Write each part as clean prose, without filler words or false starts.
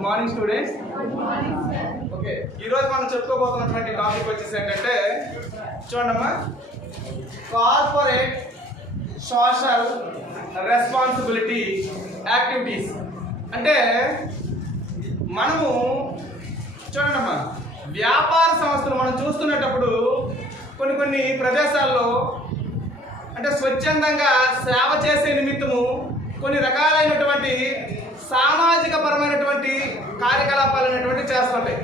Good morning students. Okay, ఈరోజు మనం చెప్పుకోబోతున్నటువంటి topic వచ్చేసి ఏంటంటే చూడమ్మా, కార్పొరేట్ సోషల్ రెస్పాన్సిబిలిటీ యాక్టివిటీస్. అంటే మనము చూడండమ్మా, వ్యాపార సంస్థలు మనం చూస్తున్నప్పుడు కొన్ని ప్రదేశాల్లో అంటే స్వచ్ఛందంగా సేవ చేసే నిమిత్తము కొన్ని రకాలైనటువంటి సామాజిక పరమైనటువంటి కార్యకలాపాలు అనేటువంటి చేస్తుంటాయి.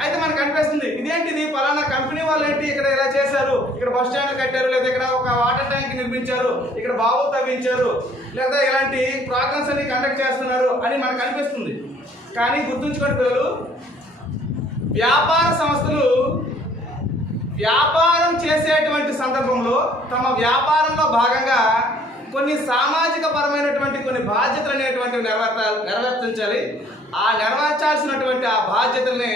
అయితే మనకు అనిపిస్తుంది, ఇదేంటిది పలానా కంపెనీ వాళ్ళు ఏంటి ఇక్కడ ఇలా చేశారు, ఇక్కడ బస్ స్టాండ్ కట్టారు, లేదా ఇక్కడ ఒక వాటర్ ట్యాంక్ నిర్మించారు, ఇక్కడ బావులు తవ్వించారు, లేదా ఇలాంటి ప్రోగ్రామ్స్ అన్ని కండక్ట్ చేస్తున్నారు అని మనకు అనిపిస్తుంది. కానీ గుర్తుంచుకోండి పిల్లలు, వ్యాపార సంస్థలు వ్యాపారం చేసేటువంటి సందర్భంలో తమ వ్యాపారంలో భాగంగా కొన్ని సామాజిక పరమైనటువంటి కొన్ని బాధ్యతలు అనేటువంటివి నెరవేర్చాలి. ఆ నెరవేర్చాల్సినటువంటి ఆ బాధ్యతల్ని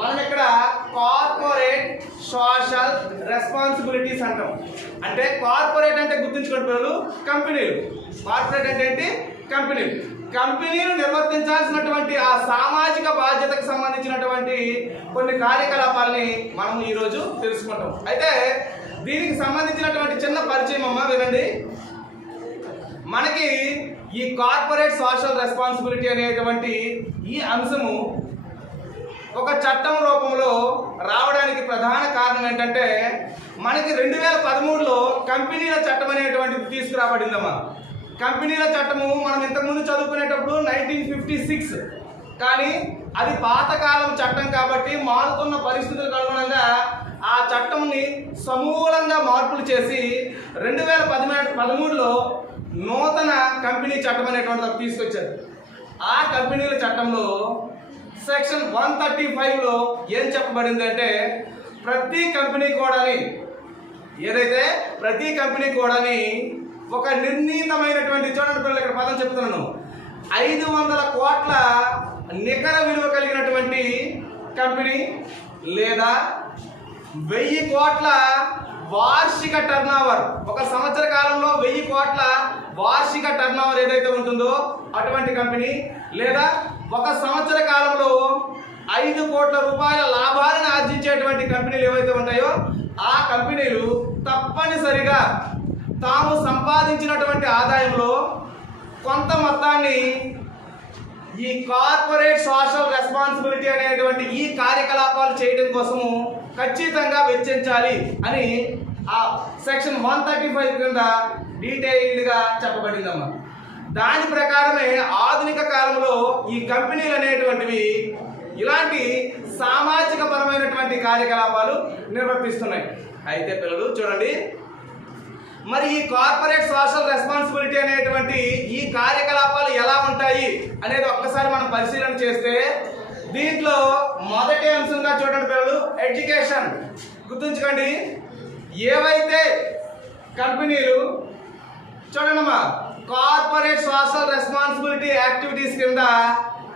మనం ఇక్కడ కార్పొరేట్ సోషల్ రెస్పాన్సిబిలిటీస్ అంటాం. అంటే కార్పొరేట్ అంటే గుర్తుంచుకోండి పిల్లలు, కంపెనీలు. కార్పొరేట్ అంటే ఏంటి? కంపెనీలు. కంపెనీలు నిర్వర్తించాల్సినటువంటి ఆ సామాజిక బాధ్యతకు సంబంధించినటువంటి కొన్ని కార్యకలాపాలని మనం ఈరోజు తెలుసుకుంటాం. అయితే దీనికి సంబంధించినటువంటి చిన్న పరిచయం అమ్మ వినండి. మనకి ఈ కార్పొరేట్ సోషల్ రెస్పాన్సిబిలిటీ అనేటువంటి ఈ అంశము ఒక చట్టం రూపంలో రావడానికి ప్రధాన కారణం ఏంటంటే, మనకి 2013లో కంపెనీల చట్టం అనేటువంటిది తీసుకురాబడిందమ్మా. కంపెనీల చట్టము మనం ఇంతకుముందు చదువుకునేటప్పుడు 1956, కానీ అది పాతకాలం చట్టం కాబట్టి మారుతున్న పరిస్థితులకు అనుగుణంగా ఆ చట్టంని సమూలంగా మార్పులు చేసి 2013లో నూతన కంపెనీ చట్టం అనేటువంటిది తీసుకొచ్చారు. ఆ కంపెనీల చట్టంలో సెక్షన్ 135లో ఏం చెప్పబడింది అంటే, ప్రతి కంపెనీ కూడాని ఒక నిర్ణీతమైనటువంటి, చూడండి పిల్లలు ఇక్కడ పదం చెప్తున్నాను, 500 కోట్ల నికర విలువ కలిగినటువంటి కంపెనీ లేదా 1000 కోట్ల వార్షిక టర్నోవర్, ఒక సంవత్సర కాలంలో 1000 కోట్ల వార్షిక టర్నోవర్ ఏదైతే ఉంటుందో అటువంటి కంపెనీ, లేదా ఒక సంవత్సర కాలంలో 5 కోట్ల రూపాయల లాభాలను ఆర్జించేటువంటి కంపెనీలు ఏవైతే ఉంటాయో ఆ కంపెనీలు తప్పనిసరిగా తాము సంపాదించినటువంటి ఆదాయంలో కొంత మొత్తాన్ని ఈ కార్పొరేట్ సోషల్ రెస్పాన్సిబిలిటీ అనేటువంటి ఈ కార్యకలాపాలు చేయడం కోసము ఖచ్చితంగా వెచ్చించాలి అని ఆ సెక్షన్ 135 కింద డీటెయిల్డ్గా చెప్పబడిందమ్మా. దాని ప్రకారమే ఆధునిక కాలంలో ఈ కంపెనీలు అనేటువంటివి ఇలాంటి సామాజిక పరమైనటువంటి కార్యకలాపాలు నిర్వర్తిస్తున్నాయి. అయితే పిల్లలు చూడండి, మరి ఈ కార్పొరేట్ సోషల్ రెస్పాన్సిబిలిటీ అనేటువంటి ఈ కార్యకలాపాలు ఎలా ఉంటాయి అనేది ఒక్కసారి మనం పరిశీలన చేస్తే, దీంట్లో మొదటి అంశంగా చూడండి పిల్లలు, ఎడ్యుకేషన్. గుర్తుంచుకోండి, ఏవైతే కంపెనీలు చూడండమ్మా కార్పొరేట్ సోషల్ రెస్పాన్సిబిలిటీ యాక్టివిటీస్ కింద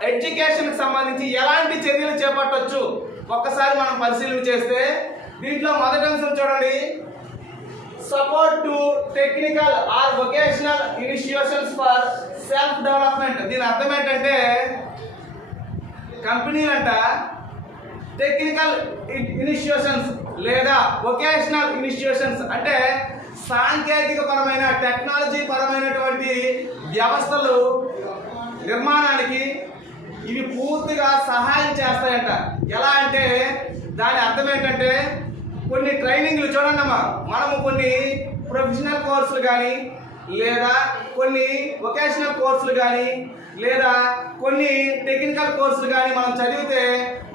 ఎడ్యుకేషన్కి సంబంధించి ఎలాంటి చర్యలు చేపట్టవచ్చు ఒక్కసారి మనం పరిశీలన చేస్తే, దీంట్లో మొదటి అంశం చూడండి, support to technical are vocational initiations for self development. దీని అర్థం ఏంటంటే, కంపెనీలంట టెక్నికల్ ఇనిషియేషన్స్ లేదా వొకేషనల్ ఇనిషియేషన్స్ అంటే సాంకేతిక పరమైన, టెక్నాలజీ పరమైనటువంటి వ్యవస్థలు నిర్మాణానికి ఇవి పూర్తిగా సహాయం చేస్తాయంట. ఎలా అంటే దాని అర్థం ఏంటంటే, కొన్ని ట్రైనింగ్లు చూడండమ్మా, మనము కొన్ని ప్రొఫెషనల్ కోర్సులు కానీ, లేదా కొన్ని వొకేషనల్ కోర్సులు కానీ, లేదా కొన్ని టెక్నికల్ కోర్సులు కానీ మనం చదివితే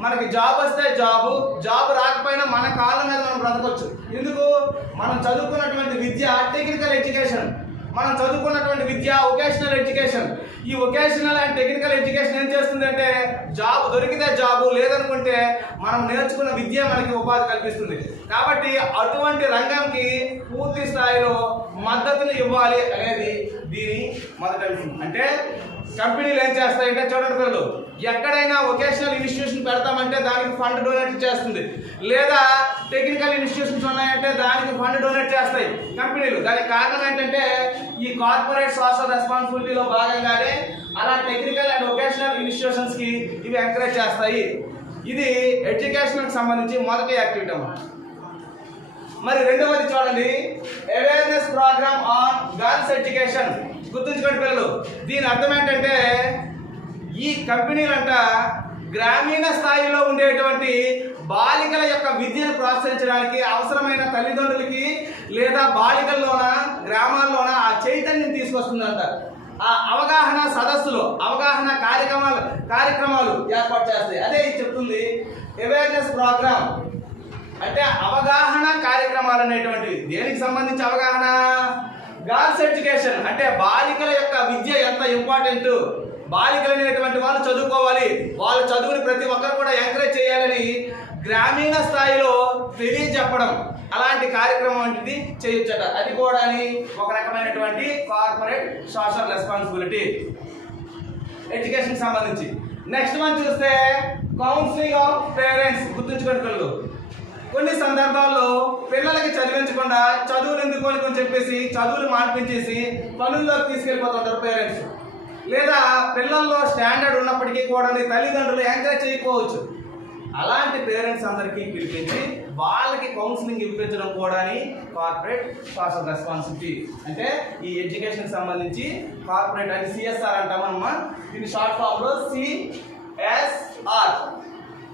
మనకి జాబ్ వస్తే జాబ్ రాకపోయినా మన కాళ్ళ మీద మనం బ్రతకొచ్చు. ఎందుకు? మనం చదువుకున్నటువంటి విద్య టెక్నికల్ ఎడ్యుకేషన్, మనం చదువుకున్నటువంటి విద్య వొకేషనల్ ఎడ్యుకేషన్. ఈ వొకేషనల్ అండ్ టెక్నికల్ ఎడ్యుకేషన్ ఏం చేస్తుంది అంటే, జాబ్ దొరికితే జాబు, లేదనుకుంటే మనం నేర్చుకున్న విద్య మనకి ఉపాధి కల్పిస్తుంది. కాబట్టి అటువంటి రంగంకి పూర్తి స్థాయిలో మద్దతును ఇవ్వాలి అనేది దీని మొదటి అంశం. అంటే కంపెనీలు ఏం చేస్తాయంటే చూడండి పిల్లలు, ఎక్కడైనా వొకేషనల్ ఇన్స్టిట్యూషన్ పెడతామంటే దానికి ఫండ్ డొనేట్ చేస్తుంది, లేదా టెక్నికల్ ఇన్స్టిట్యూషన్స్ ఉన్నాయంటే దానికి ఫండ్ డొనేట్ చేస్తాయి కంపెనీలు. దానికి కారణం ఏంటంటే ఈ కార్పొరేట్ సోషల్ రెస్పాన్సిబిలిటీలో భాగంగానే అలా టెక్నికల్ అండ్ వొకేషనల్ ఇన్స్టిట్యూషన్స్ కి ఇవి ఎంకరేజ్ చేస్తాయి. ఇది ఎడ్యుకేషన్ కి సంబంధించి మొదటి యాక్టివిటీ అమ్మా. మరి రెండవది చూడండి, awareness programme on girls education. గుర్తుంచుకోండి పిల్లలు, దీని అర్థం ఏంటంటే ఈ కంపెనీలంట గ్రామీణ స్థాయిలో ఉండేటువంటి బాలికల యొక్క విద్యను ప్రోత్సహించడానికి అవసరమైన తల్లిదండ్రులకి లేదా బాలికల్లోన గ్రామాల్లోన ఆ చైతన్యం తీసుకొస్తుందంట. ఆ అవగాహన సదస్సులు, అవగాహన కార్యక్రమాలు ఏర్పాటు చేస్తాయి. అదే ఇది చెప్తుంది అవేర్నెస్ ప్రోగ్రామ్ అంటే అవగాహన కార్యక్రమాలు అనేటువంటివి. దేనికి సంబంధించి అవగాహన? గర్ల్స్ ఎడ్యుకేషన్ అంటే బాలికల యొక్క విద్య ఎంత ఇంపార్టెంట్, బాలికలు అనేటువంటి వాళ్ళు చదువుకోవాలి, వాళ్ళ చదువుని ప్రతి ఒక్కరు కూడా ఎంకరేజ్ చేయాలని గ్రామీణ స్థాయిలో తెలియజెప్పడం, అలాంటి కార్యక్రమం వంటిది చేయొచ్చట. అది కూడా ఒక రకమైనటువంటి కార్పొరేట్ సోషల్ రెస్పాన్సిబిలిటీ ఎడ్యుకేషన్ సంబంధించి. నెక్స్ట్ మనం చూస్తే కౌన్సిలింగ్ ఆఫ్ పేరెంట్స్. గుర్తుంచుకోండి పిల్లలు, కొన్ని సందర్భాల్లో పిల్లలకి చదివించకుండా చదువులు ఎందుకు అని చెప్పేసి చదువులు మాన్పించేసి పనుల్లోకి తీసుకెళ్ళిపోతుంటారు పేరెంట్స్. లేదా పిల్లల్లో స్టాండర్డ్ ఉన్నప్పటికీ కూడా తల్లిదండ్రులు ఎంకరేజ్ చేయకపోవచ్చు. అలాంటి పేరెంట్స్ అందరికీ పిలిపించి వాళ్ళకి కౌన్సిలింగ్ ఇప్పించడం కూడా కార్పొరేట్ సోషల్ రెస్పాన్సిబిలిటీ. అంటే ఈ ఎడ్యుకేషన్ సంబంధించి కార్పొరేట్ అని సిఎస్ఆర్ అంటామమ్మా. దీని షార్ట్ ఫామ్ లో సిఎస్ఆర్.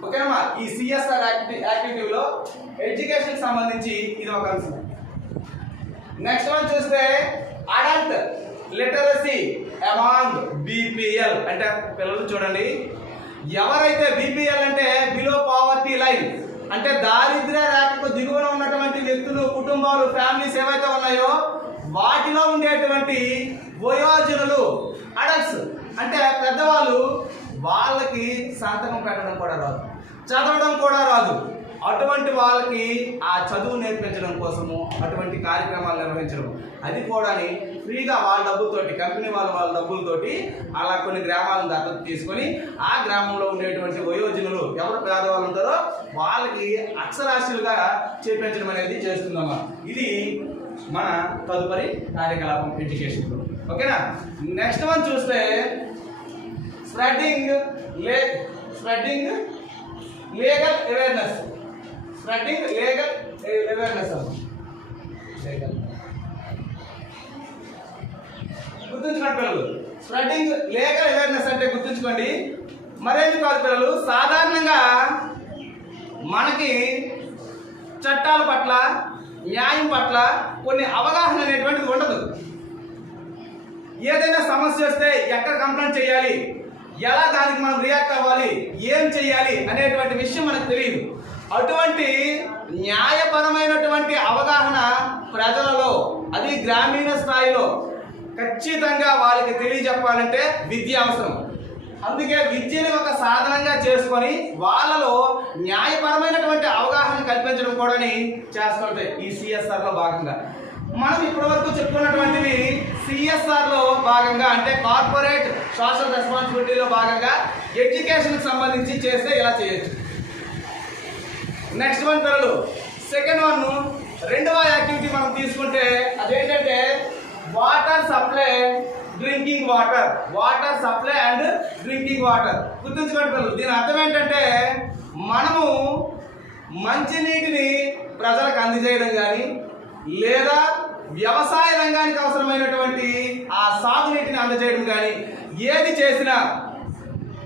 ఓకేనమ్మా, ఈ సిఎస్ఆర్ యాక్టివిటీలో ఎడ్యుకేషన్ సంబంధించి ఇది ఒక అంశం. నెక్స్ట్ వన్ చూస్తే అడల్ట్ లిటరసీ అమాంగ్ బీపీఎల్. అంటే పిల్లలు చూడండి, ఎవరైతే బీపీఎల్ అంటే బిలో పావర్టీ లైన్ అంటే దారిద్ర్య రేఖకు దిగువన ఉన్నటువంటి వ్యక్తులు, కుటుంబాలు, ఫ్యామిలీస్ ఏవైతే ఉన్నాయో వాటిలో ఉండేటువంటి వయోజనులు, అడల్ట్స్ అంటే పెద్దవాళ్ళు, వాళ్ళకి సంతకం పెట్టడం కూడా రాదు, చదవడం కూడా రాదు. అటువంటి వాళ్ళకి ఆ చదువు నేర్పించడం కోసము అటువంటి కార్యక్రమాలు నిర్వహించడం, అది కూడా ఫ్రీగా వాళ్ళ డబ్బులతోటి, కంపెనీ వాళ్ళ డబ్బులతోటి అలా కొన్ని గ్రామాలను దత్తత తీసుకొని ఆ గ్రామంలో ఉండేటువంటి వయోజనులు ఎవరు పేదవాళ్ళు ఉంటారో వాళ్ళకి అక్షరాస్యులుగా చేపించడం అనేది చేస్తుందమ్మా. ఇది మన తదుపరి కార్యకలాపం ఎడ్యుకేషన్లో. ఓకేనా. నెక్స్ట్ వన్ చూస్తే spreading legal awareness. Spreading legal awareness గుర్తుంచుకోండి పిల్లలు. స్ప్రెడ్డింగ్ లీగల్ అవేర్నెస్ అంటే గుర్తుంచుకోండి, మరేమి కాదు పిల్లలు, సాధారణంగా మనకి చట్టాల పట్ల, న్యాయం పట్ల కొన్ని అవగాహన అనేటువంటిది ఉండదు. ఏదైనా సమస్య వస్తే ఎక్కడ కంప్లైంట్ చేయాలి, ఎలా దానికి మనం రియాక్ట్ అవ్వాలి, ఏం చేయాలి అనేటువంటి విషయం మనకు తెలియదు. అటువంటి న్యాయపరమైనటువంటి అవగాహన ప్రజలలో, అది గ్రామీణ స్థాయిలో ఖచ్చితంగా వాళ్ళకి తెలియజెప్పాలంటే విద్య అవసరం. అందుకే విద్యని ఒక సాధనంగా చేసుకొని వాళ్ళలో న్యాయపరమైనటువంటి అవగాహన కల్పించడం కూడా చేస్తుంటాయి ఈ సిఎస్ఆర్లో భాగంగా. మనం ఇప్పటి వరకు చెప్పుకున్నటువంటివి సిఎస్ఆర్లో భాగంగా అంటే కార్పొరేట్ సోషల్ రెస్పాన్సిబిలిటీలో భాగంగా ఎడ్యుకేషన్కి సంబంధించి చేస్తే ఇలా చేయొచ్చు. నెక్స్ట్ వన్ పిల్లలు, సెకండ్ వన్, రెండవ యాక్టివిటీ మనం తీసుకుంటే అదేంటంటే water supply, drinking water. Water supply and drinking water. గుర్తుంచుకోండి పిల్లలు, దీని అర్థం ఏంటంటే మనము మంచినీటిని ప్రజలకు అందజేయడం కానీ లేదా వ్యవసాయ రంగానికి అవసరమైనటువంటి ఆ సాగునీటిని అందజేయడం కానీ ఏది చేసినా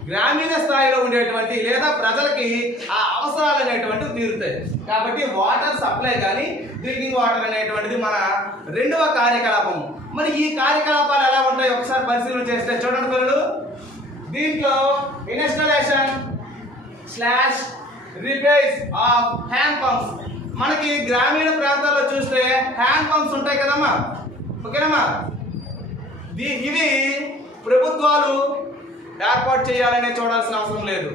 గ్రామీణ స్థాయిలో ఉండేటువంటి లేదా ప్రజలకి ఆ అవసరాలు అనేటువంటివి తీరుతాయి. కాబట్టి వాటర్ సప్లై కానీ డ్రింకింగ్ వాటర్ అనేటువంటిది మన రెండవ కార్యకలాపం. మరి ఈ కార్యకలాపాలు ఎలా ఉంటాయి ఒకసారి పరిశీలన చేస్తే చూడండి పిల్లలు. దీంట్లో installation / repairs of hand pumps. మనకి గ్రామీణ ప్రాంతాల్లో చూస్తే హ్యాండ్ పంప్స్ ఉంటాయి కదమ్మా, ఓకేనమ్మా. ఇవి ప్రభుత్వాలు ఏర్పాటు చేయాలనే చూడాల్సిన అవసరం లేదు.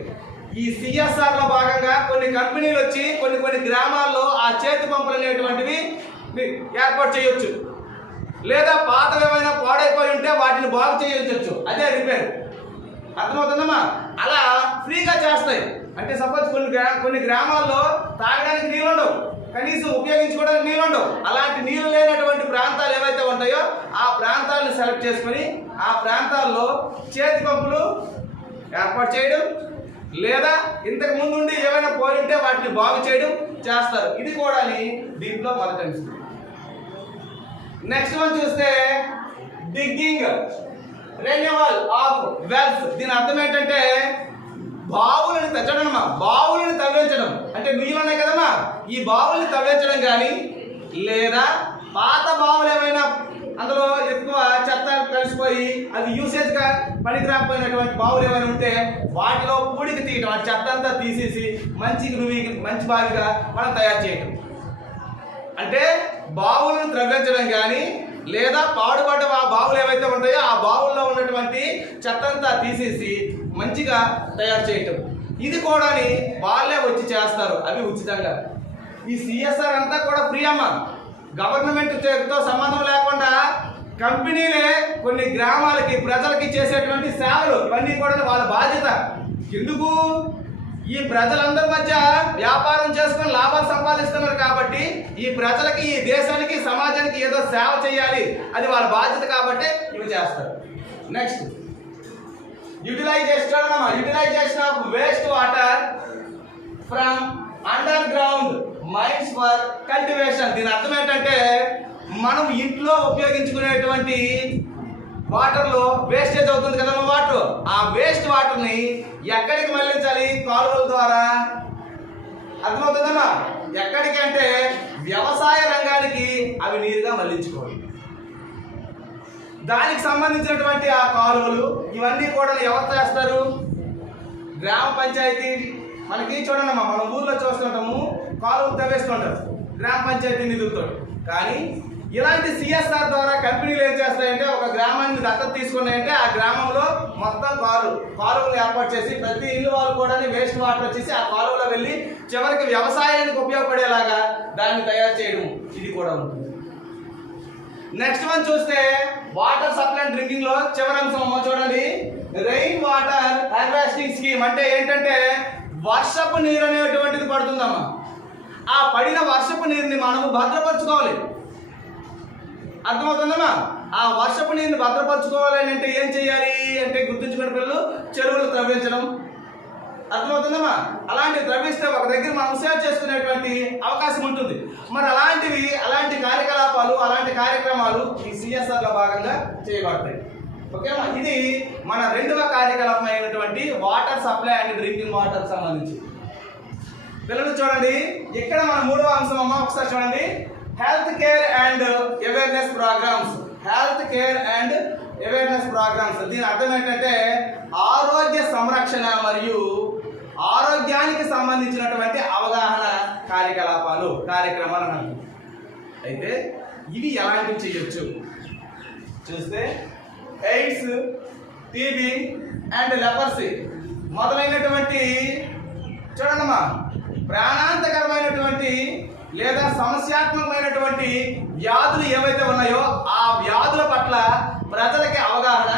ఈ సిఎస్ఆర్లో భాగంగా కొన్ని కంపెనీలు వచ్చి కొన్ని గ్రామాల్లో ఆ చేతి పంపులు అనేటువంటివి ఏర్పాటు చేయొచ్చు. లేదా పాతవి ఏమైనా పాడైపోయి ఉంటే వాటిని బాగు చేయొచ్చు, అదే రిపేర్. అర్థమవుతుందమ్మా? అలా ఫ్రీగా చేస్తాయి. అంటే సపోజ్ కొన్ని గ్రామాల్లో తాగడానికి నీళ్ళు ఉండవు, కనీసం ఉపయోగించుకోవడానికి నీళ్ళు ఉండవు. అలాంటి నీళ్ళు లేనటువంటి ప్రాంతాలు ఏవైతే ఉంటాయో ఆ ప్రాంతాలను సెలెక్ట్ చేసుకొని ఆ ప్రాంతాల్లో చేతి పంపులు ఏర్పాటు చేయడం, లేదా ఇంతకు ముందు ఉండి ఏమైనా పోయింటే వాటిని బాగు చేయడం చేస్తారు. ఇది కూడా దీంట్లో మొదటి అంశం. నెక్స్ట్ వన్ చూస్తే డిగ్గింగ్ రెన్యువల్ ఆఫ్ వెల్స్. దీని అర్థం ఏంటంటే బావులను తెచ్చడం, బావులను తవ్వించడం. అంటే నీళ్ళు ఉన్నాయి కదమ్మా, ఈ బావుల్ని తవ్వించడం కానీ, లేదా పాత బావులు ఏమైనా అందులో ఎక్కువ చెత్త కలిసిపోయి అది యూసేజ్గా పనికి రాకపోయినటువంటి బావులు ఏమైనా ఉంటే వాటిలో పూడికి తీయటం, ఆ చెత్త అంతా తీసేసి మంచి బావిగా మనం తయారు చేయటం. అంటే బావులను త్రవ్వించడం కానీ, లేదా పాడుపడ్డ ఆ బావులు ఏవైతే ఉంటాయో ఆ బావుల్లో ఉన్నటువంటి చెత్త అంతా తీసేసి మంచిగా తయారు చేయటం. ఇది కూడా వాళ్ళే వచ్చి చేస్తారు, అవి ఉచితంగా. ఈ సిఎస్ఆర్ అంతా కూడా ఫ్రీ అమ్మ, గవర్నమెంట్తో సంబంధం లేకుండా కంపెనీలే కొన్ని గ్రామాలకి ప్రజలకి చేసేటువంటి సేవలు, ఇవన్నీ కూడా వాళ్ళ బాధ్యత. ఎందుకు? ఈ ప్రజలందరి మధ్య వ్యాపారం చేసుకొని లాభాలు సంపాదిస్తున్నారు కాబట్టి ఈ ప్రజలకి, ఈ దేశానికి, సమాజానికి ఏదో సేవ చేయాలి, అది వాళ్ళ బాధ్యత కాబట్టి ఇవి చేస్తారు. Next utilisation of waste water from underground mines for cultivation. దీని అర్థం ఏంటంటే మనం ఇంట్లో ఉపయోగించుకునేటువంటి వాటర్లో వేస్టేజ్ అవుతుంది కదమ్మా వాటర్, ఆ వేస్ట్ వాటర్ని ఎక్కడికి మళ్లించాలి? కాలువల ద్వారా. అర్థమవుతుందమ్మా? ఎక్కడికి అంటే వ్యవసాయ రంగానికి అవి నీరుగా మళ్లించుకోవాలి. దానికి సంబంధించినటువంటి ఆ కాలువలు ఇవన్నీ కూడా ఎవరు చేస్తారు? గ్రామ పంచాయతీ. మనకి చూడండి అమ్మా, మనం ఊర్లో చూస్తుంటాము, కాలువలు తవ్వేస్తుంటారు గ్రామ పంచాయతీ నిధులతో. కానీ ఇలాంటి సిఎస్ఆర్ ద్వారా కంపెనీలు ఏం చేస్తాయంటే ఒక గ్రామాన్ని దత్తత తీసుకున్నాయంటే ఆ గ్రామంలో మొత్తం కాలువలు ఏర్పాటు చేసి ప్రతి ఇల్లు వాళ్ళు కూడా వేస్ట్ వాటర్ వచ్చేసి ఆ కాలువలో వెళ్ళి చివరికి వ్యవసాయానికి ఉపయోగపడేలాగా దాన్ని తయారు చేయడం, ఇది కూడా ఉంటుంది. నెక్స్ట్ వన్ చూస్తే వాటర్ సప్లై అండ్ డ్రింకింగ్ లో చివరి అంశం చూడండి, రెయిన్ వాటర్ హార్వెస్టింగ్ స్కీమ్. అంటే ఏంటంటే వర్షపు నీరు అనేటువంటిది పడుతుందమ్మా, ఆ పడిన వర్షపు నీరుని మనము భద్రపరచుకోవాలి. అర్థమవుతుందమ్మా? ఆ వర్షపు నీరుని భద్రపరచుకోవాలి అంటే ఏం చేయాలి అంటే గుర్తుంచుకునే పిల్లలు చెరువులు త్రవ్వించడం. అర్థమవుతుందమ్మా? అలాంటివి త్రవ్విస్తే ఒక దగ్గర మనం సేవ్ చేసుకునేటువంటి అవకాశం ఉంటుంది. మరి అలాంటి కార్యకలాపాలు, అలాంటి కార్యక్రమాలు ఈ సిఎస్ఆర్లో భాగంగా చేయబడతాయి. ఓకేమా? ఇది మన రెండవ కార్యకలాపం అయినటువంటి water supply and drinking water సంబంధించి. పిల్లలు చూడండి, ఇక్కడ మన మూడవ అంశం అమ్మ, ఒకసారి చూడండి, health care and awareness programmes. Health care and awareness programmes దీని అర్థం ఏంటంటే ఆరోగ్య సంరక్షణ మరియు ఆరోగ్యానికి సంబంధించినటువంటి అవగాహన కార్యక్రమాలు అన్నారు. అయితే ఇవి ఎలాంటివి చేయొచ్చు చూస్తే ఎయిడ్స్, టీబీ అండ్ లెపర్సీ మొదలైనటువంటి చూడండమ్మా ప్రాణాంతకరమైనటువంటి లేదా సమస్యాత్మకమైనటువంటి వ్యాధులు ఏవైతే ఉన్నాయో ఆ వ్యాధుల పట్ల ప్రజలకి అవగాహన,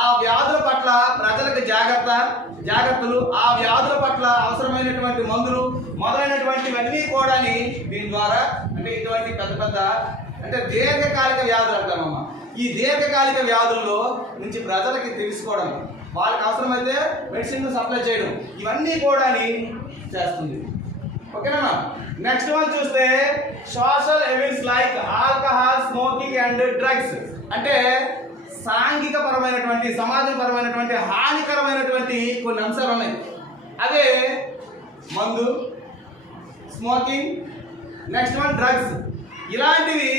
ఆ వ్యాధుల పట్ల ప్రజలకు జాగ్రత్తలు, ఆ వ్యాధుల పట్ల అవసరమైనటువంటి మందులు మొదలైనటువంటివన్నీ కూడా దీని ద్వారా అంటే ఇటువంటి పెద్ద అంటే దీర్ఘకాలిక వ్యాధులు అంటామమ్మా. ఈ దీర్ఘకాలిక వ్యాధుల్లో నుంచి ప్రజలకి తెలుసుకోవడం, వాళ్ళకి అవసరమైతే మెడిసిన్ సప్లై చేయడం, ఇవన్నీ కూడా చేస్తుంది. ఓకేనా? నెక్స్ట్ వన్ చూస్తే social events like alcohol, smoking and drugs. అంటే సాంఘిక పరమైనటువంటి, సమాజపరమైనటువంటి హానికరమైనటువంటి కొన్ని అంశాలు ఉన్నాయి. అదే మందు, స్మోకింగ్, నెక్స్ట్ వన్ డ్రగ్స్. ఇలాంటివి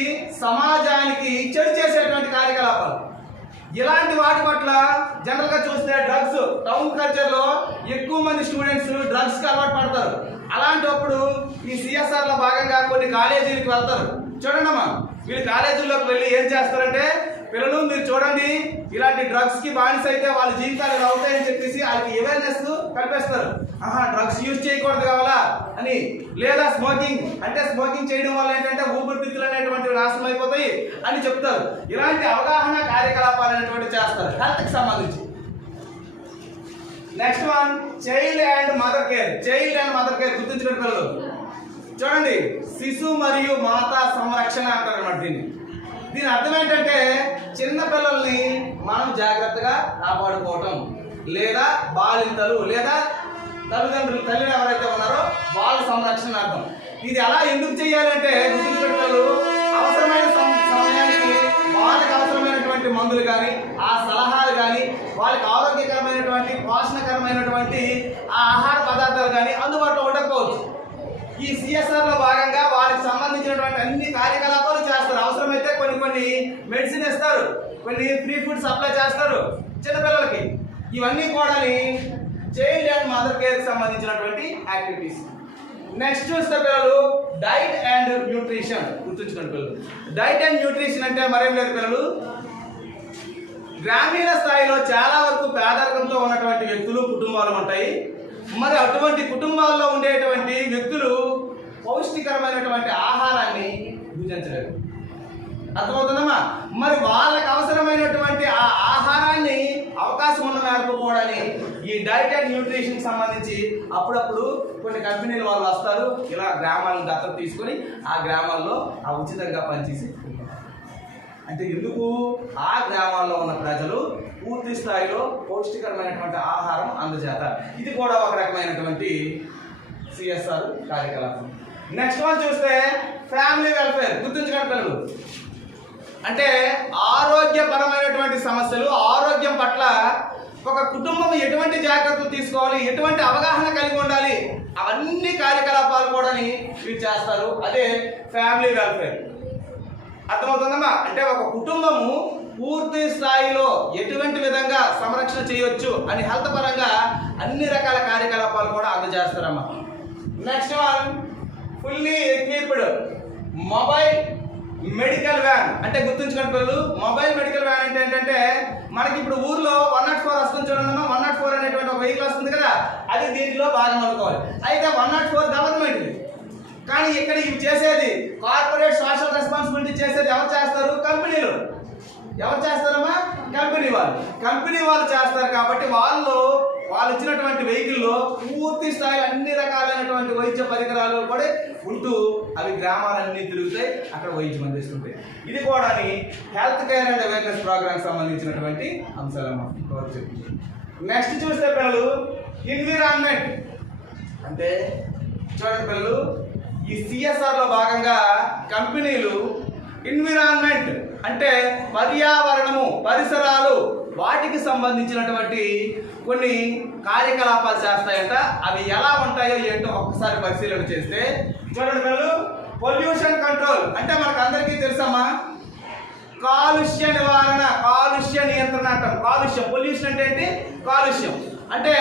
సమాజానికి చెడు చేసేటువంటి కార్యకలాపాలు. ఇలాంటి వాటి పట్ల జనరల్గా చూస్తే డ్రగ్స్ టౌన్ కల్చర్లో ఎక్కువ మంది స్టూడెంట్స్ డ్రగ్స్కి అలవాటు పడతారు. అలాంటప్పుడు ఈ సిఎస్ఆర్లో భాగంగా కొన్ని కాలేజీలకు వెళ్తారు. చూడండమ్మా, వీళ్ళు కాలేజీల్లోకి వెళ్ళి ఏం చేస్తారంటే పిల్లలు మీరు చూడండి ఇలాంటి డ్రగ్స్కి బానిస అయితే వాళ్ళ జీవితాలు ఎలా అవుతాయని చెప్పేసి వాళ్ళకి అవేర్నెస్ కల్పిస్తారు. డ్రగ్స్ యూజ్ చేయకూడదు కావాలా అని, లేదా స్మోకింగ్ అంటే స్మోకింగ్ చేయడం వల్ల ఏంటంటే ఊపిరితిత్తులు అనేటువంటివి నాశనం అయిపోతాయి అని చెప్తారు. ఇలాంటి అవగాహన కార్యకలాపాలు అనేటువంటి చేస్తారు హెల్త్కి సంబంధించి. Next one child and mother care. Child and mother care గుర్తుంచుకునే పిల్లలు చూడండి, శిశు మరియు మాతా సంరక్షణ అంటారు అన్నమాట దీని అర్థం ఏంటంటే చిన్న పిల్లల్ని మనం జాగ్రత్తగా కాపాడుకోవటం, లేదా బాలింతలు లేదా తల్లిని ఎవరైతే ఉన్నారో వాళ్ళ సంరక్షణ అర్థం. ఇది ఎలా ఎందుకు చేయాలంటే గుర్తుంచుకోవాలి, అవసరమైన సమయానికి వాళ్ళకి అవసరమైనటువంటి మందులు కానీ ఆ సలహాలు కానీ వాళ్ళకి ఆరోగ్యకరమైనటువంటి పోషణకరమైనటువంటి ఆ ఆహార పదార్థాలు కానీ అందుబాటులో ఉండకపోవచ్చు. ఈ సిఎస్ఆర్లో భాగంగా వారికి సంబంధించినటువంటి అన్ని కార్యకలాపాలు చేస్తారు. అవసరమైతే కొన్ని మెడిసిన్ ఇస్తారు, కొన్ని ఫ్రీ ఫుడ్ సప్లై చేస్తారు చిన్నపిల్లలకి. ఇవన్నీ కూడా చైల్డ్ అండ్ మదర్ కేర్కి సంబంధించినటువంటి యాక్టివిటీస్. నెక్స్ట్ చూస్తే పిల్లలు డైట్ అండ్ న్యూట్రిషన్. గుర్తుంచుకోండి పిల్లలు, డైట్ అండ్ న్యూట్రిషన్ అంటే మరేం లేదు పిల్లలు, గ్రామీణ స్థాయిలో చాలా వరకు పేదరికంతో ఉన్నటువంటి వ్యక్తులు కుటుంబాలు ఉంటాయి. మరి అటువంటి కుటుంబాల్లో ఉండేటువంటి వ్యక్తులు పౌష్టికరమైనటువంటి ఆహారాన్ని భుజించలేరు. అర్థమవుతుందమ్మా? మరి వాళ్ళకి అవసరమైనటువంటి ఆ ఆహారాన్ని అవకాశం ఉన్న మేరకు కూడా ఈ డైట్ అండ్ న్యూట్రిషన్ సంబంధించి అప్పుడప్పుడు కొన్ని కంపెనీలు వాళ్ళు వస్తారు, ఇలా గ్రామాలను దత్తత తీసుకొని ఆ గ్రామాల్లో ఆ ఉచితంగా పనిచేసి, అంటే ఎందుకు ఆ గ్రామాల్లో ఉన్న ప్రజలు పూర్తి స్థాయిలో పౌష్టికరమైనటువంటి ఆహారం అందజేత. ఇది కూడా ఒక రకమైనటువంటి సిఎస్ఆర్ కార్యకలాపం. నెక్స్ట్ వన్ చూస్తే ఫ్యామిలీ వెల్ఫేర్. గుర్తుంచుకోండి పిల్లలు, అంటే ఆరోగ్యపరమైనటువంటి సమస్యలు, ఆరోగ్యం పట్ల ఒక కుటుంబం ఎటువంటి జాగ్రత్తలు తీసుకోవాలి, ఎటువంటి అవగాహన కలిగి ఉండాలి, అవన్నీ కార్యకలాపాలు కూడా ఇవి చేస్తారు. అదే ఫ్యామిలీ వెల్ఫేర్. అర్థమవుతుందమ్మా? అంటే ఒక కుటుంబము పూర్తి స్థాయిలో ఎటువంటి విధంగా సంరక్షణ చేయొచ్చు అని హెల్త్ పరంగా అన్ని రకాల కార్యకలాపాలు కూడా అందజేస్తారమ్మా. Next one fully equipped mobile medical van. అంటే గుర్తుంచుకోండి పిల్లలు, మొబైల్ మెడికల్ వ్యాన్ అంటే ఏంటంటే మనకి ఇప్పుడు ఊర్లో 104 వస్తుంది చూడండి, 104 అనేటువంటి ఒక వెహికల్ వస్తుంది కదా, అది దీంట్లో భాగం అనుకోవాలి. అయితే 104 గవర్నమెంట్, కానీ ఇక్కడ ఇవి చేసేది కార్పొరేట్ సోషల్ రెస్పాన్సిబిలిటీ చేసేది ఎవరు చేస్తారు? కంపెనీలు. ఎవరు చేస్తారమ్మా? కంపెనీ వాళ్ళు చేస్తారు. కాబట్టి వాళ్ళు ఇచ్చినటువంటి వెహికల్లో పూర్తి స్థాయిలో అన్ని రకాలైనటువంటి వైద్య పరికరాలు కూడా ఉంటూ అవి గ్రామాలన్నీ తిరుగుతాయి, అక్కడ వైద్యం అందిస్తుంటాయి. ఇది కూడా health care and awareness programme సంబంధించినటువంటి అంశాలమ్మా. నెక్స్ట్ చూస్తే పిల్లలు ఎన్విరాన్మెంట్. అంటే చూడండి పిల్లలు, ఈ సిఎస్ఆర్లో భాగంగా కంపెనీలు ఎన్విరాన్మెంట్ అంటే పర్యావరణము, పరిసరాలు, వాటికి సంబంధించినటువంటి కొన్ని కార్యకలాపాలు చేస్తాయంట. అవి ఎలా ఉంటాయో ఏంటో ఒక్కసారి పరిశీలన చేస్తే చూడండి పిల్లలు, పొల్యూషన్ కంట్రోల్ అంటే మనకు అందరికీ తెలుసమ్మా, కాలుష్య నివారణ, కాలుష్య నియంత్రణ అంటాం. కాలుష్యం, పొల్యూషన్ అంటే ఏంటి? కాలుష్యం అంటే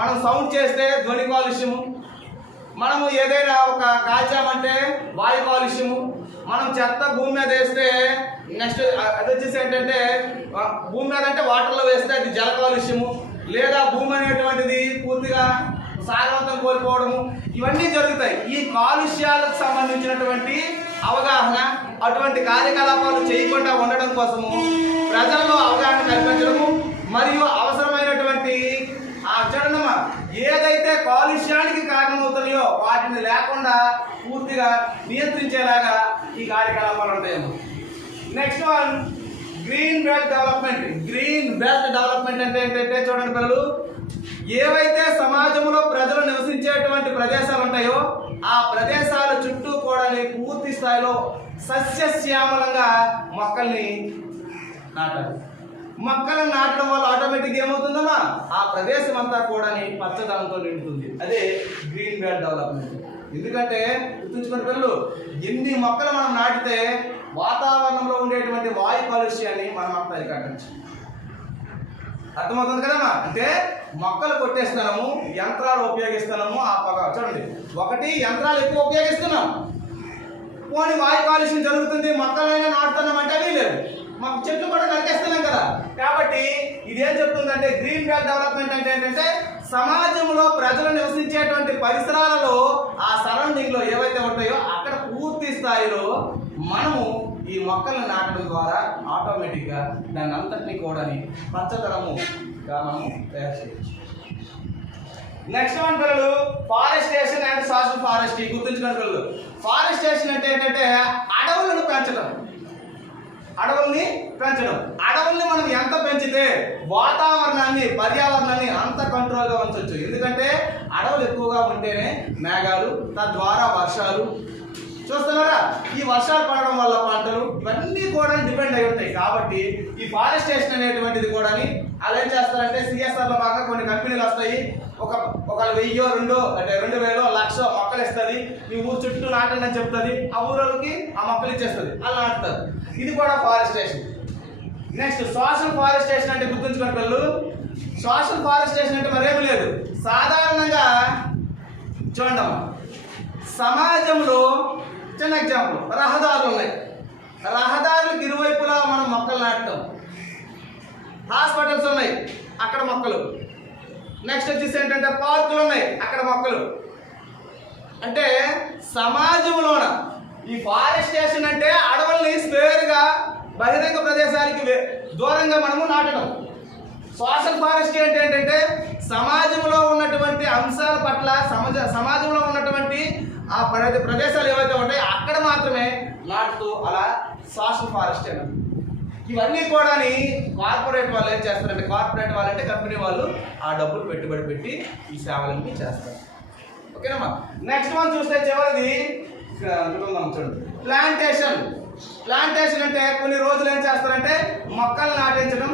మనం సౌండ్ చేస్తే ధ్వని కాలుష్యము, మనము ఏదైనా ఒక కాల్చామంటే వాయు కాలుష్యము, మనం చెత్త భూమి మీద వేస్తే నెక్స్ట్ అది వచ్చేసి ఏంటంటే భూమి మీద అంటే వాటర్లో వేస్తే అది జల కాలుష్యము, లేదా భూమి అనేటువంటిది పూర్తిగా సారవంతం కోల్పోవడము, ఇవన్నీ జరుగుతాయి. ఈ కాలుష్యాలకు సంబంధించినటువంటి అవగాహన, అటువంటి కార్యకలాపాలు చేయకుండా ఉండడం కోసము ప్రజల్లో అవగాహన కల్పించడము, మరియు అవసరమైనటువంటి చూడమ్మా ఏదైతే కాలుష్యానికి కారణమవుతున్నాయో వాటిని లేకుండా పూర్తిగా నియంత్రించేలాగా ఈ కార్యకలాపాలు ఉంటాయేమో. Next one green belt development. Green belt development అంటే ఏంటంటే చూడండి పిల్లలు, ఏవైతే సమాజంలో ప్రజలు నివసించేటువంటి ప్రదేశాలు ఉంటాయో ఆ ప్రదేశాల చుట్టూ కూడా పూర్తి స్థాయిలో సస్యశ్యామలంగా మొక్కల్ని నాటాలి. మొక్కలను నాటడం వల్ల ఆటోమేటిక్గా ఏమవుతుందమ్మా, ఆ ప్రదేశం అంతా కూడా పచ్చదనంతో నిండుతుంది. అదే గ్రీన్ బెల్ట్ డెవలప్మెంట్. ఎందుకంటే గుర్తుంచుకున్న పిల్లలు, ఎన్ని మొక్కలు మనం నాటితే వాతావరణంలో ఉండేటువంటి వాయు కాలుష్యాన్ని మనం అంతా అరికట్టచ్చు. అర్థమవుతుంది కదమ్మా? అంటే మొక్కలు కొట్టేస్తున్నాము, యంత్రాలు ఉపయోగిస్తున్నాము, ఆ పొగ చూడండి, ఒకటి యంత్రాలు ఎక్కువ ఉపయోగిస్తున్నాం, పోనీ వాయు కాలుష్యం జరుగుతుంది, మొక్కలైనా నాటుతున్నాం అంటే అది లేదు, మాకు చెట్లు కూడా నరికేస్తున్నాం కదా. కాబట్టి ఇదేం చెప్తుందంటే గ్రీన్ బెల్ట్ డెవలప్మెంట్ అంటే ఏంటంటే సమాజంలో ప్రజలు నివసించేటువంటి పరిసరాలలో ఆ సరౌండింగ్లో ఏవైతే ఉంటాయో అక్కడ పూర్తి స్థాయిలో మనము ఈ మొక్కలను నాటడం ద్వారా ఆటోమేటిక్గా దాన్ని అంతటినీ కూడా పచ్చదనముగా మనం తయారు చేయవచ్చు. నెక్స్ట్ వన్ పిల్లలు ఫారెస్టేషన్ అండ్ సోషల్ ఫారెస్ట్రీ. గుర్తుంచుకోండి పిల్లలు, ఫారెస్టేషన్ అంటే ఏంటంటే అడవులను పెంచడం. అడవుల్ని పెంచడం. అడవుల్ని మనం ఎంత పెంచితే వాతావరణాన్ని, పర్యావరణాన్ని అంత కంట్రోల్గా ఉంచవచ్చు. ఎందుకంటే అడవులు ఎక్కువగా ఉంటేనే మేఘాలు, తద్వారా వర్షాలు. చూస్తున్నారా, ఈ వర్షాలు పడడం వల్ల పంటలు ఇవన్నీ కూడా డిపెండ్ అయి ఉంటాయి. కాబట్టి ఈ ఫారెస్టేషన్ అనేటువంటిది కూడా అలా ఏం చేస్తారంటే సిఎస్ఆర్లో భాగంగా కొన్ని కంపెనీలు వస్తాయి. ఒక 1000, 2 అంటే 2000, 1,00,000 మొక్కలు ఇస్తుంది. ఈ ఊరు చుట్టూ నాటండి అని చెప్తుంది. ఆ ఊరోళ్ళకి ఆ మొక్కలు ఇచ్చేస్తుంది, అలా నాటుతారు. ఇది కూడా ఫారెస్టేషన్. నెక్స్ట్ సోషల్ ఫారెస్టేషన్ అంటే గుర్తుంచుకోండి పిల్లలు, సోషల్ ఫారెస్టేషన్ అంటే మరేమి లేదు. సాధారణంగా చూడండి, సమాజంలో చిన్న ఎగ్జాంపుల్, రహదారులు ఉన్నాయి. రహదారులకు ఇరువైపులా మనం మొక్కలు నాటుతాం. హాస్పిటల్స్ ఉన్నాయి, అక్కడ మొక్కలు. నెక్స్ట్ వచ్చేసి ఏంటంటే పార్కులు ఉన్నాయి, అక్కడ మొక్కలు. అంటే సమాజంలోన ఈ ఫారెస్టేషన్ అంటే అడవుల్ని స్పేర్గా బహిరంగ ప్రదేశానికి దూరంగా మనము నాటడం. సోషల్ ఫారెస్ట్రీ అంటే ఏంటంటే సమాజంలో ఉన్నటువంటి అంశాల పట్ల సమాజంలో ఉన్నటువంటి ఆ ప్రదేశాలు ఏవైతే ఉంటాయో అక్కడ మాత్రమే నాటుతూ అలా సోషల్ ఫారెస్ట్ అన్నది. ఇవన్నీ కూడా కార్పొరేట్ వాళ్ళు ఏం చేస్తారంటే, కార్పొరేట్ వాళ్ళు అంటే కంపెనీ వాళ్ళు ఆ డబ్బులు పెట్టుబడి పెట్టి ఈ సేవలన్నీ చేస్తారు. ఓకేనమ్మా. నెక్స్ట్ మనం చూస్తే చివరిది చూడండి, ప్లాంటేషన్. ప్లాంటేషన్ అంటే కొన్ని రోజులు ఏం చేస్తారంటే మొక్కలు నాటించడం,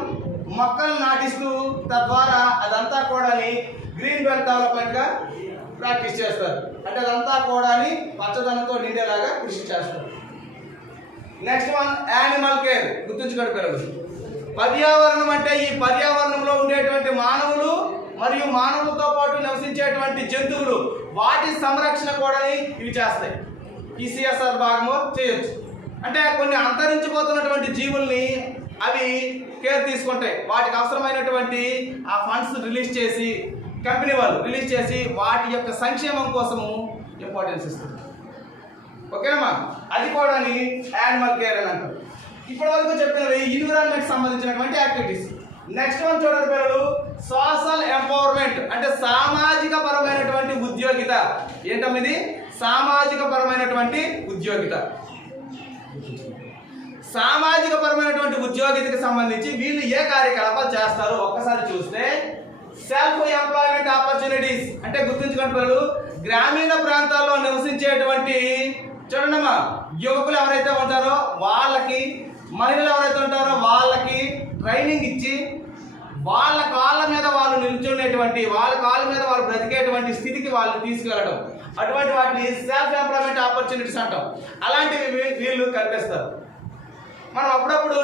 మొక్కలు నాటిస్తూ తద్వారా అదంతా కూడా గ్రీన్ బెల్ట్ డెవలప్మెంట్గా ప్రాక్టీస్ చేస్తారు. అంటే అదంతా కూడా పచ్చదనంతో నిండేలాగా కృషి చేస్తారు. Next one animal care. గుర్తుంచుకోండి పిల్లలు, పర్యావరణం అంటే ఈ పర్యావరణంలో ఉండేటువంటి మానవులు మరియు మానవులతో పాటు నివసించేటువంటి జంతువులు, వాటి సంరక్షణ కూడా ఇవి చేస్తాయి. ఈ సిఎస్ఆర్ భాగము చేయొచ్చు. అంటే కొన్ని అంతరించిపోతున్నటువంటి జీవుల్ని అవి కేర్ తీసుకుంటాయి. వాటికి అవసరమైనటువంటి ఆ ఫండ్స్ రిలీజ్ చేసి, కంపెనీ వాళ్ళు రిలీజ్ చేసి వాటి యొక్క సంక్షేమం కోసము ఇంపార్టెన్స్ ఇస్తుంది. ఓకేనమ్మా, అది కూడా యానిమల్ కేర్ అని అంటారు. ఇప్పటి వరకు చెప్పినవి ఎన్విరాన్మెంట్ సంబంధించినటువంటి యాక్టివిటీస్. నెక్స్ట్ వన్ చూడండి పిల్లలు, సోషల్ ఎంపవర్మెంట్ అంటే సామాజిక పరమైనటువంటి ఉద్యోగిత. ఏంటమ్మా ఇది? సామాజిక పరమైనటువంటి ఉద్యోగిత. సామాజిక పరమైనటువంటి ఉద్యోగితకి సంబంధించి వీళ్ళు ఏ కార్యకలాపాలు చేస్తారు ఒక్కసారి చూస్తే, సెల్ఫ్ ఎంప్లాయ్మెంట్ ఆపర్చునిటీస్ అంటే గుర్తుంచుకోండి పిల్లలు, గ్రామీణ ప్రాంతాల్లో నివసించేటువంటి చూడండమ్మా యువకులు ఎవరైతే ఉంటారో వాళ్ళకి, మహిళలు ఎవరైతే ఉంటారో వాళ్ళకి ట్రైనింగ్ ఇచ్చి వాళ్ళ కాళ్ళ మీద వాళ్ళు నిల్చునేటువంటి, వాళ్ళ కాళ్ళ మీద వాళ్ళు బ్రతికేటువంటి స్థితికి వాళ్ళు తీసుకెళ్ళడం, అటువంటి వాటిని సెల్ఫ్ ఎంప్లాయ్మెంట్ ఆపర్చునిటీస్ అంటాం. అలాంటివి వీళ్ళు కల్పిస్తారు. మనం అప్పుడప్పుడు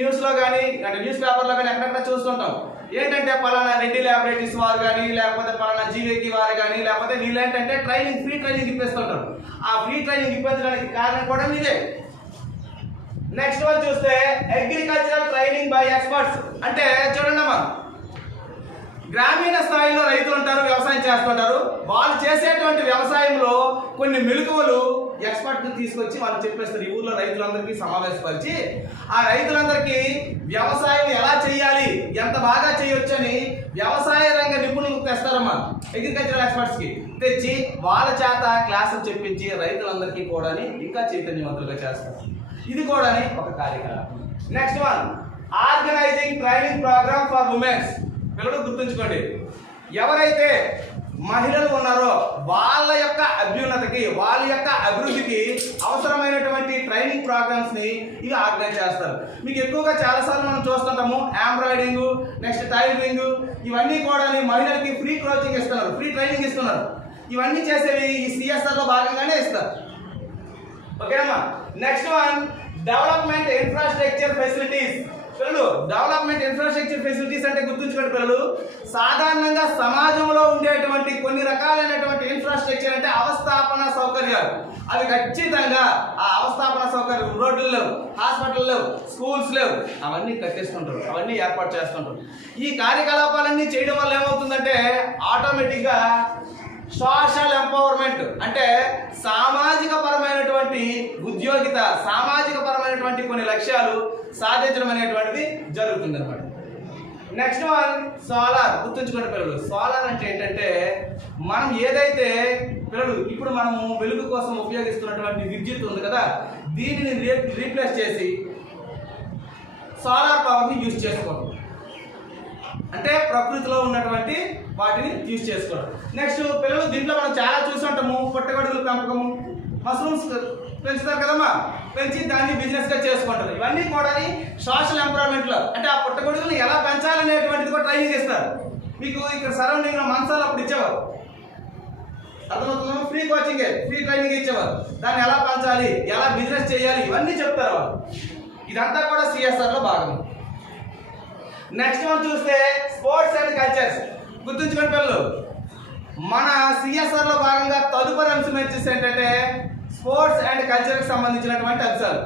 న్యూస్లో కానీ అంటే న్యూస్ పేపర్లో కానీ ఎక్కడెక్కడ చూస్తుంటాం. ఏంటంటే పలానా రెడ్డి ల్యాబొరేటరీస్ వారు కానీ, లేకపోతే పలానా జీవేకి వారు కానీ, లేకపోతే వీళ్ళు ఏంటంటే ట్రైనింగ్, ఫ్రీ ట్రైనింగ్ ఇప్పిస్తుంటారు. ఆ ఫ్రీ ట్రైనింగ్ ఇప్పించడానికి కారణం కూడా ఇదే. నెక్స్ట్ వన్ చూస్తే అగ్రికల్చరల్ ట్రైనింగ్ బై ఎక్స్పర్ట్స్. అంటే చూడండి అమ్మా, గ్రామీణ స్థాయిలో రైతులు ఉంటారు, వ్యవసాయం చేస్తుంటారు. వాళ్ళు చేసేటువంటి వ్యవసాయంలో కొన్ని మెలకువలు ఎక్స్పర్ట్ని తీసుకొచ్చి వాళ్ళు చెప్పేస్తారు. ఈ ఊర్లో రైతులందరికీ సమావేశపరిచి ఆ రైతులందరికీ వ్యవసాయం ఎలా చేయాలి, ఎంత బాగా చేయొచ్చు అని వ్యవసాయ రంగ నిపుణులకు తెస్తారమ్మా. అగ్రికల్చరల్ ఎక్స్పర్ట్స్కి తెచ్చి వాళ్ళ చేత క్లాసులు చెప్పించి రైతులందరికీ కూడా ఇంకా చైతన్యవంతులుగా చేస్తారు. ఇది కూడా ఒక కార్యకలాపం. Next one organising training programme for womens. పిల్లలు గుర్తుంచుకోండి, ఎవరైతే మహిళలు ఉన్నారో వాళ్ళ యొక్క అభ్యున్నతికి, వాళ్ళ యొక్క అభివృద్ధికి అవసరమైనటువంటి ట్రైనింగ్ ప్రోగ్రామ్స్ని ఇవి ఆర్గనైజ్ చేస్తారు. మీకు ఎక్కువగా చాలాసార్లు మనం చూస్తుంటాము ఎంబ్రాయిడింగ్, నెక్స్ట్ టైలరింగ్, ఇవన్నీ కూడా మహిళలకి ఫ్రీ కోచింగ్ ఇస్తున్నారు, ఫ్రీ ట్రైనింగ్ ఇస్తున్నారు. ఇవన్నీ చేసేవి ఈ సిఎస్ఆర్లో భాగంగానే ఇస్తారు. ఓకేనమ్మా. Next one development infrastructure facilities. పిల్లలు, డెవలప్మెంట్ ఇన్ఫ్రాస్ట్రక్చర్ ఫెసిలిటీస్ అంటే గుర్తుంచుకోండి పిల్లలు, సాధారణంగా సమాజంలో ఉండేటువంటి కొన్ని రకాలైనటువంటి ఇన్ఫ్రాస్ట్రక్చర్ అంటే అవస్థాపన సౌకర్యాలు. అవి ఖచ్చితంగా ఆ అవస్థాపన సౌకర్యం, రోడ్లు లేవు, హాస్పిటల్ లేవు, స్కూల్స్ లేవు, అవన్నీ కట్టేస్తుంటారు, అవన్నీ ఏర్పాటు చేస్తుంటారు. ఈ కార్యకలాపాలన్నీ చేయడం వల్ల ఏమవుతుందంటే ఆటోమేటిక్గా సోషల్ ఎంపవర్మెంట్ అంటే సామాజిక పరమైనటువంటి ఉద్యోగిత, సామాజిక పరమైనటువంటి కొన్ని లక్ష్యాలు సాధించడం అనేటువంటిది జరుగుతుంది అన్నమాట. Next one solar. గుర్తుంచుకోండి పిల్లలు, సోలార్ అంటే ఏంటంటే మనం ఏదైతే పిల్లలు ఇప్పుడు మనము వెలుగు కోసం ఉపయోగిస్తున్నటువంటి విద్యుత్ ఉంది కదా, దీనిని రీప్లేస్ చేసి సోలార్ పవర్ని యూజ్ చేసుకోవడం, అంటే ప్రకృతిలో ఉన్నటువంటి వాటిని యూజ్ చేసుకోవడం. నెక్స్ట్ పిల్లలు దీంట్లో మనం చాలా చూస్తుంటాము, పుట్టగొడుగుల పెంపకము, మష్రూమ్స్ పెంచుతారు కదమ్మా, పెంచి దాన్ని బిజినెస్గా చేసుకుంటారు. ఇవన్నీ కూడా సోషల్ ఎంప్లాయ్మెంట్లో, అంటే ఆ పుట్టగొడుగులను ఎలా పెంచాలనేటువంటిది కూడా ట్రైనింగ్ ఇస్తారు. మీకు ఇక్కడ సరౌండింగ్లో మంచాలు అప్పుడు ఇచ్చేవారు, అర్థమవుతుందా? ఫ్రీ కోచింగ్, ఫ్రీ ట్రైనింగ్ ఇచ్చేవారు. దాన్ని ఎలా పెంచాలి, ఎలా బిజినెస్ చేయాలి, ఇవన్నీ చెప్తారు వాళ్ళు. ఇదంతా కూడా సిఎస్ఆర్లో భాగం. నెక్స్ట్ మనం చూస్తే స్పోర్ట్స్ అండ్ కల్చర్స్. గుర్తుంచుకోండి పిల్లలు, మన సిఎస్ఆర్లో భాగంగా తదుపరి అంశం వచ్చేసి ఏంటంటే స్పోర్ట్స్ అండ్ కల్చర్కి సంబంధించినటువంటి అంశాలు.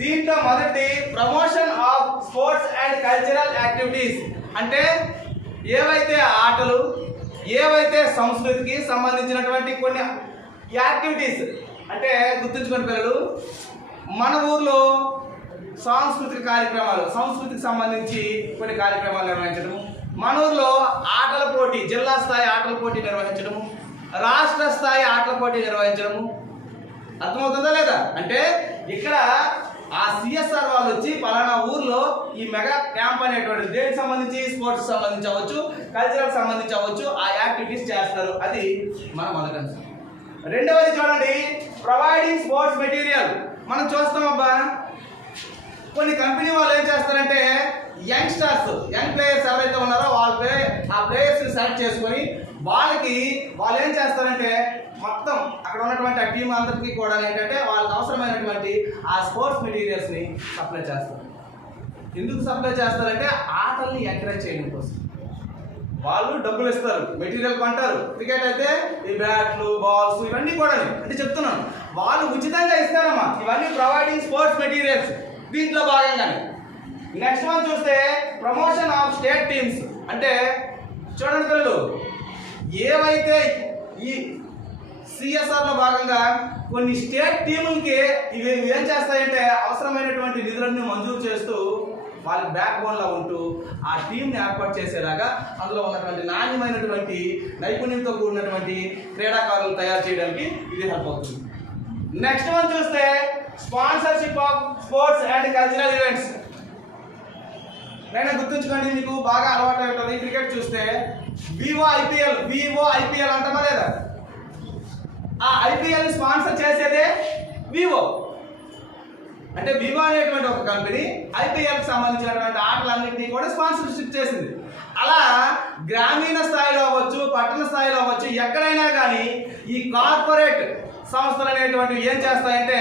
దీంట్లో మొదటి promotion of sports and cultural activities, అంటే ఏవైతే ఆటలు, ఏవైతే సంస్కృతికి సంబంధించినటువంటి కొన్ని యాక్టివిటీస్, అంటే గుర్తుంచుకోండి పిల్లలు, మన ఊర్లో సాంస్కృతిక కార్యక్రమాలు, సంస్కృతికి సంబంధించి కొన్ని కార్యక్రమాలు నిర్వహించడము, మన ఊర్లో ఆటల పోటీ, జిల్లా స్థాయి ఆటల పోటీ నిర్వహించడము, రాష్ట్ర స్థాయి ఆటల పోటీ నిర్వహించడము. అర్థమవుతుందా లేదా? అంటే ఇక్కడ ఆ సిఎస్ఆర్ వాళ్ళు వచ్చి పలానా ఊర్లో ఈ మెగా క్యాంప్ అనేటువంటి దేనికి సంబంధించి, స్పోర్ట్స్ సంబంధించి అవ్వచ్చు, కల్చరల్ సంబంధించి అవ్వచ్చు, ఆ యాక్టివిటీస్ చేస్తారు. అది మన మొదటి అంశం. రెండవది చూడండి, ప్రొవైడింగ్ స్పోర్ట్స్ మెటీరియల్. మనం చూస్తాం అబ్బా, కొన్ని కంపెనీ వాళ్ళు ఏం చేస్తారంటే యంగ్స్టర్స్, యంగ్ ప్లేయర్స్ ఎవరైతే ఉన్నారో ఆ ప్లేయర్స్ని సెలెక్ట్ చేసుకొని వాళ్ళు ఏం చేస్తారంటే మొత్తం అక్కడ ఉన్నటువంటి ఆ టీం అందరికీ కూడా ఏంటంటే వాళ్ళకి అవసరమైనటువంటి ఆ స్పోర్ట్స్ మెటీరియల్స్ని సప్లై చేస్తారు. ఎందుకు సప్లై చేస్తారంటే ఆటల్ని ఎంకరేజ్ చేయడం కోసం. వాళ్ళు డబ్బులు ఇస్తారు, మెటీరియల్ కొంటారు. క్రికెట్ అయితే ఈ బ్యాట్లు, బాల్స్ ఇవన్నీ కూడా, అంటే చెప్తున్నాను, వాళ్ళు ఉచితంగా ఇస్తారమ్మా. ఇవన్నీ ప్రొవైడింగ్ స్పోర్ట్స్ మెటీరియల్స్ దీంట్లో భాగంగానే. నెక్స్ట్ వన్ చూస్తే ప్రమోషన్ ఆఫ్ స్టేట్ టీమ్స్. అంటే చూడండి పిల్లలు, ఏవైతే ఈ సిఎస్ఆర్లో భాగంగా కొన్ని స్టేట్ టీములకి ఇవి ఏం చేస్తాయంటే అవసరమైనటువంటి నిధులన్నీ మంజూరు చేస్తూ వాళ్ళకి బ్యాక్ బోన్లా ఉంటూ ఆ టీంని ఏర్పాటు చేసేలాగా అందులో ఉన్నటువంటి నాణ్యమైనటువంటి నైపుణ్యంతో కూడినటువంటి క్రీడాకారులను తయారు చేయడానికి ఇది హెల్ప్ అవుతుంది. నెక్స్ట్ వన్ చూస్తే sponsorship of sports and cultural events. నేను గుర్తుంచుకోండి, మీకు బాగా అలవాటు ఉంటుంది. క్రికెట్ చూస్తే వివో ఐపీఎల్ అంటామా లేదా? ఆ ఐపీఎల్ స్పాన్సర్ చేసేదే వివో. అంటే వివో అనేటువంటి ఒక కంపెనీ ఐపీఎల్కి సంబంధించినటువంటి ఆటలన్నింటినీ కూడా స్పాన్సర్షిప్ చేసింది. అలా గ్రామీణ స్థాయిలో అవ్వచ్చు, పట్టణ స్థాయిలో అవ్వచ్చు, ఎక్కడైనా కానీ ఈ కార్పొరేట్ సంస్థలు అనేటువంటివి ఏం చేస్తాయంటే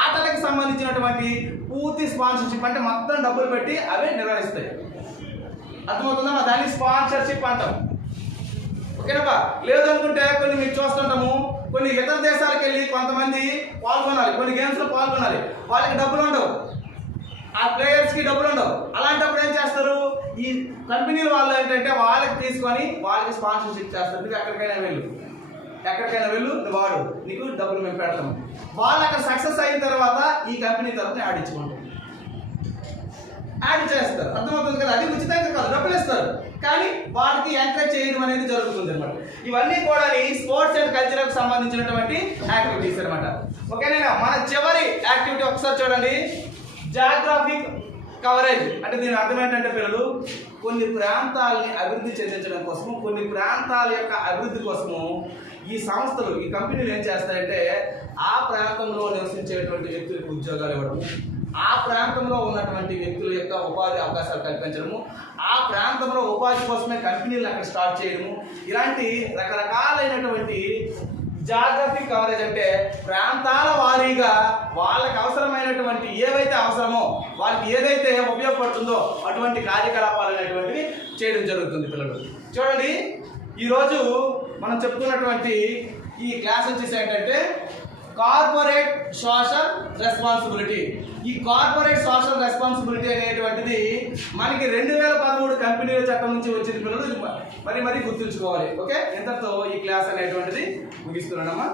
ఆటలకు సంబంధించినటువంటి పూర్తి స్పాన్సర్షిప్, అంటే మొత్తం డబ్బులు పెట్టి అవే నిర్వహిస్తాయి. అర్థమవుతుందా? దాన్ని స్పాన్సర్షిప్ అంటాం. ఓకేనా? లేదనుకుంటే కొన్ని మీరు చూస్తుంటాము, కొన్ని ఇతర దేశాలకు వెళ్ళి కొంతమంది పాల్గొనాలి, కొన్ని గేమ్స్లో పాల్గొనాలి, వాళ్ళకి డబ్బులు ఉండవు, ఆ ప్లేయర్స్కి డబ్బులు ఉండవు. అలాంటప్పుడు ఏం చేస్తారు, ఈ కంపెనీల వాళ్ళు ఏంటంటే వాళ్ళకి తీసుకొని వాళ్ళకి స్పాన్సర్షిప్ చేస్తారు. నువ్వు ఎక్కడికైనా వెళ్ళు, నువ్వు వాడు, నీకు డబ్బులు మేము పెడతాము. వాళ్ళు అక్కడ సక్సెస్ అయిన తర్వాత ఈ కంపెనీ తరఫున యాడ్ ఇచ్చుకుంటారు, యాడ్ చేస్తారు. అర్థమవుతుంది కదా? అది ఉచితంగా కాదు, డబ్బులు ఇస్తారు, కానీ వాటికి ఎంకరేజ్ చేయడం అనేది జరుగుతుంది అనమాట. ఇవన్నీ కూడా స్పోర్ట్స్ అండ్ కల్చర్కి సంబంధించినటువంటి యాక్టివిటీస్ అనమాట. ఓకేనా? మన చివరి యాక్టివిటీ ఒకసారి చూడండి, జాగ్రఫిక్ కవరేజ్. అంటే దీని అర్థం ఏంటంటే పిల్లలు, కొన్ని ప్రాంతాలని అభివృద్ధి చెందించడం కోసము, కొన్ని ప్రాంతాల యొక్క అభివృద్ధి కోసము ఈ సంస్థలు, ఈ కంపెనీలు ఏం చేస్తాయంటే ఆ ప్రాంతంలో నివసించేటువంటి వ్యక్తులకు ఉద్యోగాలు ఇవ్వడము, ఆ ప్రాంతంలో ఉన్నటువంటి వ్యక్తుల యొక్క ఉపాధి అవకాశాలు కల్పించడము, ఆ ప్రాంతంలో ఉపాధి కోసమే కంపెనీలు అక్కడ స్టార్ట్ చేయడము, ఇలాంటి రకరకాలైనటువంటి జాగ్రఫిక్ కవరేజ్. అంటే ప్రాంతాల వారీగా వాళ్ళకి అవసరమైనటువంటి ఏవైతే అవసరమో, వాళ్ళకి ఏదైతే ఉపయోగపడుతుందో అటువంటి కార్యకలాపాలు అనేటువంటివి చేయడం జరుగుతుంది. పిల్లలు చూడండి, ఈరోజు మనం చెప్పుకున్నటువంటి ఈ క్లాస్ వచ్చేసి ఏంటంటే కార్పొరేట్ సోషల్ రెస్పాన్సిబిలిటీ. ఈ కార్పొరేట్ సోషల్ రెస్పాన్సిబిలిటీ అనేటువంటిది మనకి 2013 కంపెనీల చట్టం నుంచి వచ్చిన పిల్లలు మరీ గుర్తుంచుకోవాలి. ఓకే, ఇంతతో ఈ క్లాస్ అనేటువంటిది ముగిస్తున్నానమ్మా.